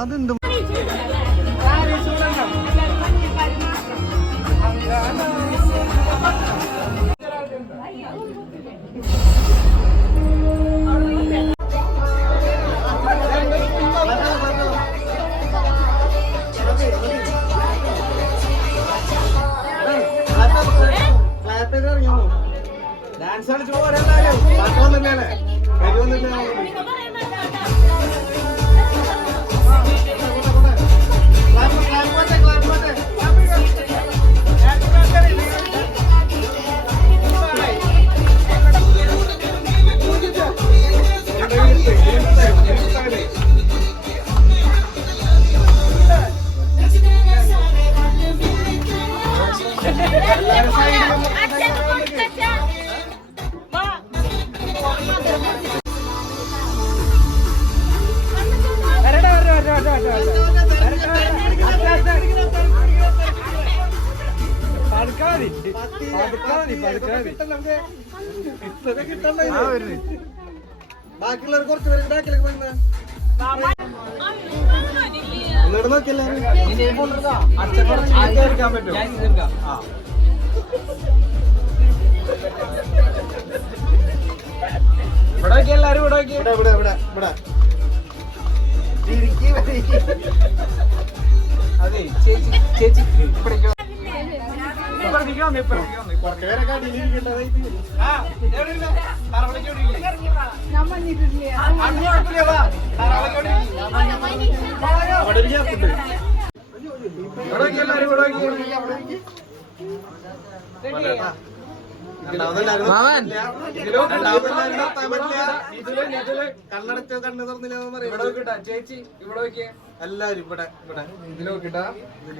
അതെന്ത് ഡാൻസ് കളിച്ചു പോരെല്ലാരും പാട്ട് വന്നില്ലേ കരി വന്നില്ലേ ബാക്കിയുള്ളവർ കുറച്ച് പേര് ബാക്കിലേക്ക് വരുന്ന ഇങ്ങോട്ട് നോക്കിയല്ലേ ഇവിടെ എല്ലാരും ഇവിടെ ഇവിടെ ഇവിടെ ഇവിടെ ഇവിടെ. അതെ ചേച്ചി ചേച്ചി വന്ന്. വന്ന്, വന്ന്. കുറച്ച് ആ, ഇവിടെ ഇതിൽ. കണ്ണടച്ചോ കണ്ണ് തുറന്നില്ല ഇവിടെ നോക്കിട്ടാ ചേച്ചി ഇവിടെ നോക്കിയേ എല്ലാരും ഇവിടെ ഇവിടെ ഇതിലോക്കിട്ടാ ഇതിൽ.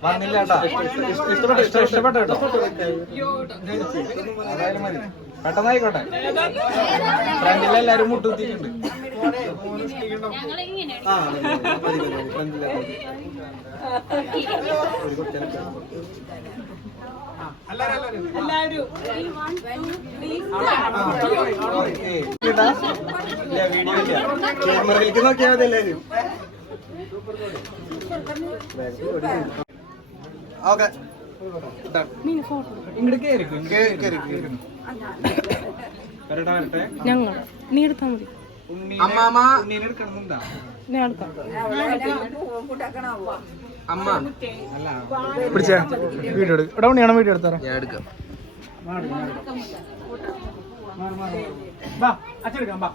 ഫ്രണ്ടിൽ കേട്ടോ ഇഷ്ടപ്പെട്ടു ഇഷ്ട- ഇഷ്ടപ്പെട്ടു കേട്ടോ അതായാലും മതി പെട്ടെന്നായിക്കോട്ടെ ഫ്രണ്ടിലെല്ലാരും മുട്ടുത്തിയിട്ടുണ്ട് ആ മതി ക്യാമറയിലേക്ക് നോക്കിയാൽ മതി എല്ലാവരും ഓക്കെ ഞങ്ങൾ നീ എടുത്താൽ മതി അമ്മാമ ഉണ്ണീനെ എടുക്കണമെന്നുണ്ടാ ഞാൻ എടുക്കാം അമ്മ. പിടിച്ചേ പിടിച്ച. വീഡിയോ എടുക്കും. ഇവിടെ ആണോ വീഡിയോ എടുത്താറ ഞാൻ എടുക്കാം. അച്ഛനെടുക്കാം ബാ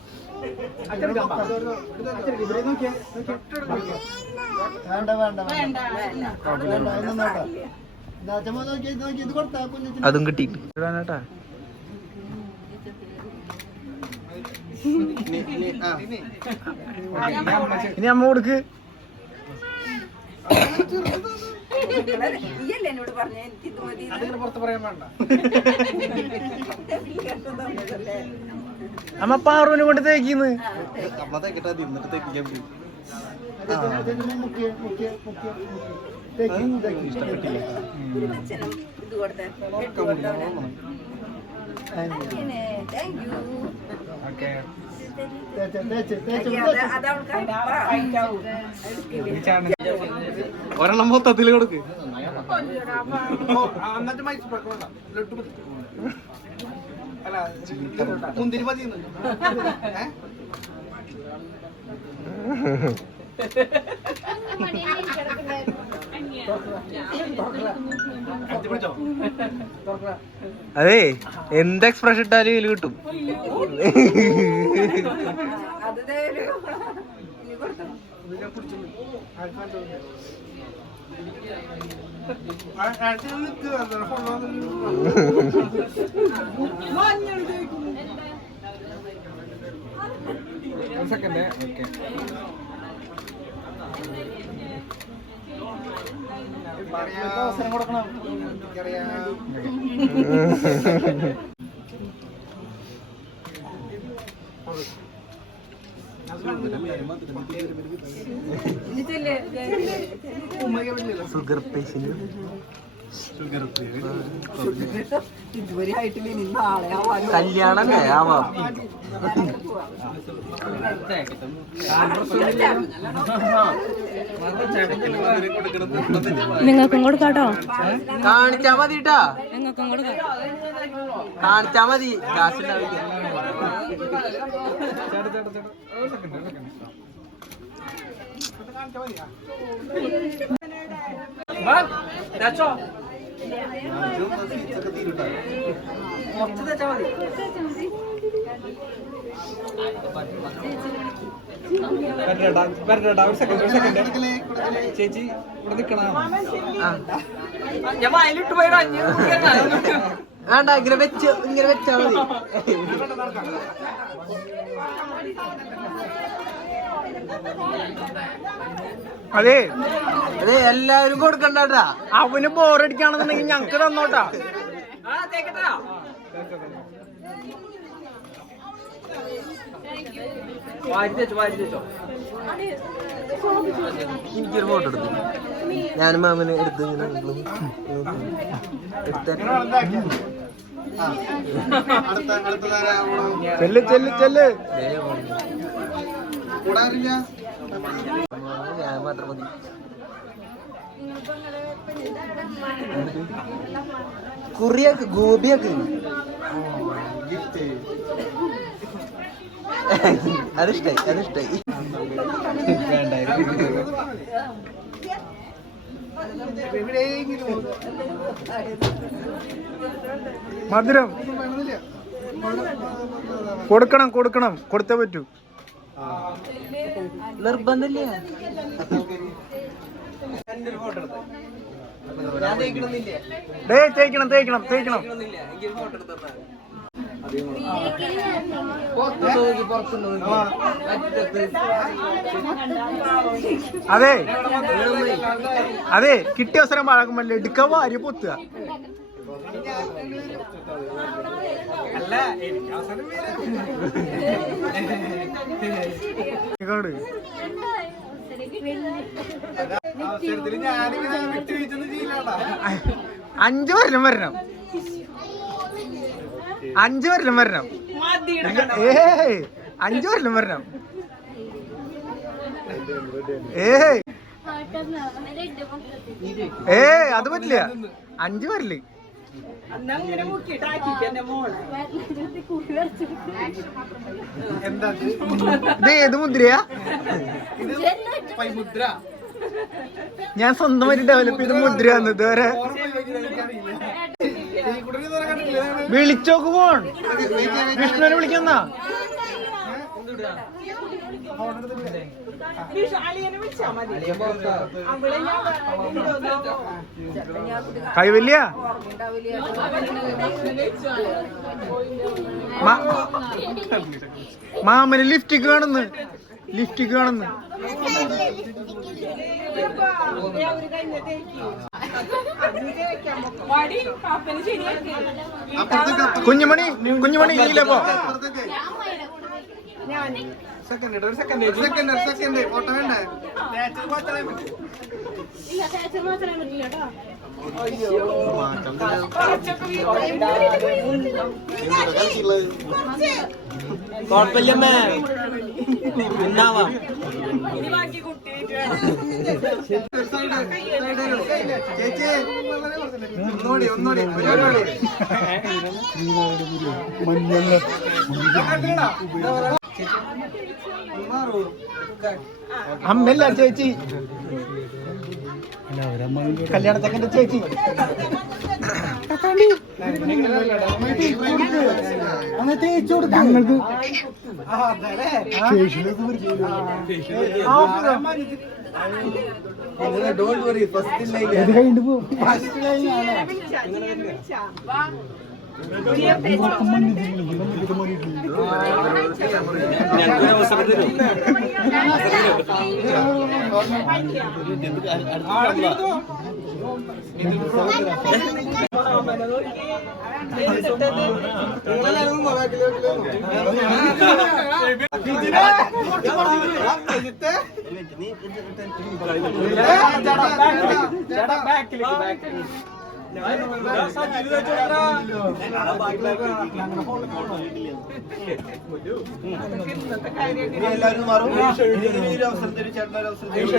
അതും കിട്ടി ഇടാനാട്ടാ. ഇനി അമ്മ കൊടുക്ക്. എന്നോട് പറഞ്ഞ എനിക്ക് ഇത് മതി പുറത്ത് പറയാൻ വേണ്ട അമ്മ പാറുവിനെ കൊണ്ട് തേക്കിന്ന് അമ്മ തേക്കിട്ടാ തിന്നിട്ട് തെറ്റിക്കാൻ പോയി ഇഷ്ടപ്പെട്ടില്ല. ഇത് കൊടുത്ത ഓക്കെ. ഒരെണ്ണം മൊത്തത്തിൽ കൊടുക്ക്. മുന്തിരി മതി പിടിച്ചോ അതെ എന്ത് എക്സ്പ്രഷൻ ഇട്ടാലും ഇതിൽ കിട്ടും. സെക്കൻഡ് ഓക്കെ അവസരം കൊടുക്കണം ഷുഗർ പേഷ്യന്റ് ആവാം നിങ്ങൾക്കും കൊടുക്കാട്ടോ? കാണിച്ചാ മതി കേട്ടാ നിങ്ങൾക്കും കൊടുക്കാം. കാണിച്ചാ മതി. കാശുണ്ടാവില്ല ചേച്ചി ഇവിടെ നിക്കണ ഞാൻ വയലിട്ട് പോയിട്ട് അഞ്ഞൂറ് വേണ്ട ഇങ്ങനെ വെച്ച് ഇങ്ങനെ വെച്ചാ മതി. അതെ. അതെ എല്ലാവരും കൊടുക്കണ്ടാട്ടാ. അവന് ബോറടിക്കാണെന്നുണ്ടെങ്കിൽ ഞങ്ങക്ക് തന്നോട്ടാ. എനിക്കൊരു ഫോട്ടോ എടുത്തു? ഞാനും മാമന് എടുത്ത് ഇങ്ങനെ എടുത്ത ചെല്ല് ചെല്ല് ചെല്ല്. കൂടാറില്ല. കുറിയാക്ക് ഗോപിയാക്ക്. അതിഷ്ടായി അതിഷ്ടായി മധുരം. കൊടുക്കണം കൊടുക്കണം. കൊടുത്തേ പറ്റൂ. നിർബന്ധമില്ല തേക്കണം തേക്കണം തേക്കണം. അതെ. അതെ കിട്ടിയ അവസരം പാഴാക്കുമ്പോൾ എടുക്കാൻ അരി പൊത്തുക. ഇങ്ങോട്ട്. അവസരത്തിൽ ഞാനിങ്ങനെ വിട്ടുവീഴ്ചൊന്നും ചെയ്യില്ലാട്ടാ അഞ്ചു വരണം വരണം. അഞ്ചു വരണം വരണം. ഏ അഞ്ചു വരണം വരണം. ഏ. ഏ അത് പറ്റില്ല. അഞ്ചു വരൽ. എന്താ ഇത് ഏത് മുദ്രയാ? പൈമുദ്ര. ഞാൻ സ്വന്തമായിട്ട് ഡെവലപ്പ് ചെയ്ത മുദ്രയാന്ന് ഇതുവരെ. വിളിച്ചോക്ക് പോൺ വിഷ്ണുവിനെ വിളിക്കുന്ന? കൈവല്യ മാ- മാമന് ലിഫ്റ്റിക്ക് കാണുന്ന് ലിഫ്റ്റിക്ക് കാണുന്ന് കുഞ്ഞുമണി കുഞ്ഞുമണി ഇല്ലപ്പോ സെക്കൻഡ് ഒരു സെക്കൻഡ് സെക്കൻഡ് സെക്കൻഡ് ഫോട്ടോ വേണ്ടേ. കുഴപ്പമില്ലമ്മേ ചേച്ചി ഒന്നോടി ഒന്നുകൂടി ഒന്നുകൂടി അമ്മല്ല ചേച്ചി. കല്യാണത്തൊക്കെ ചേച്ചി. ഞങ്ങൾക്ക് don't worry first line first line ചേട്ടാ ബാക്കിലേക്ക് ബാക്കിലേക്ക് എല്ലാവരും മാറും ഒരു അവസരം തരും ചേട്ടൻ ഒരു അവസരം തരും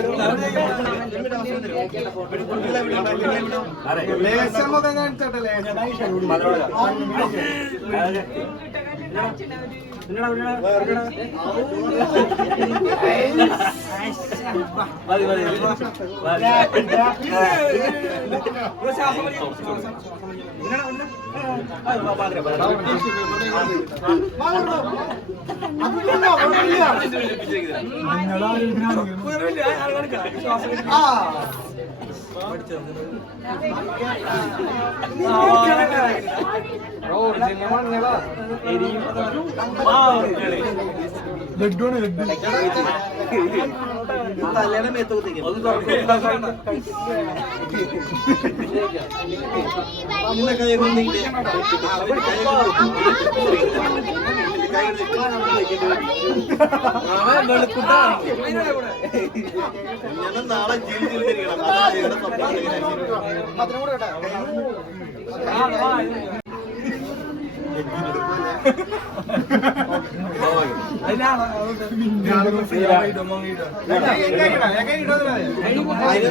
തരും ലേശം മുഖം കാണിച്ചോട്ടെ ലേശം തലയുടെ മേത്ത് കുത്തിക്കും ഞാൻ നാളെ ജീവിച്ചിരിക്കണം അതിനാണ് അതിന്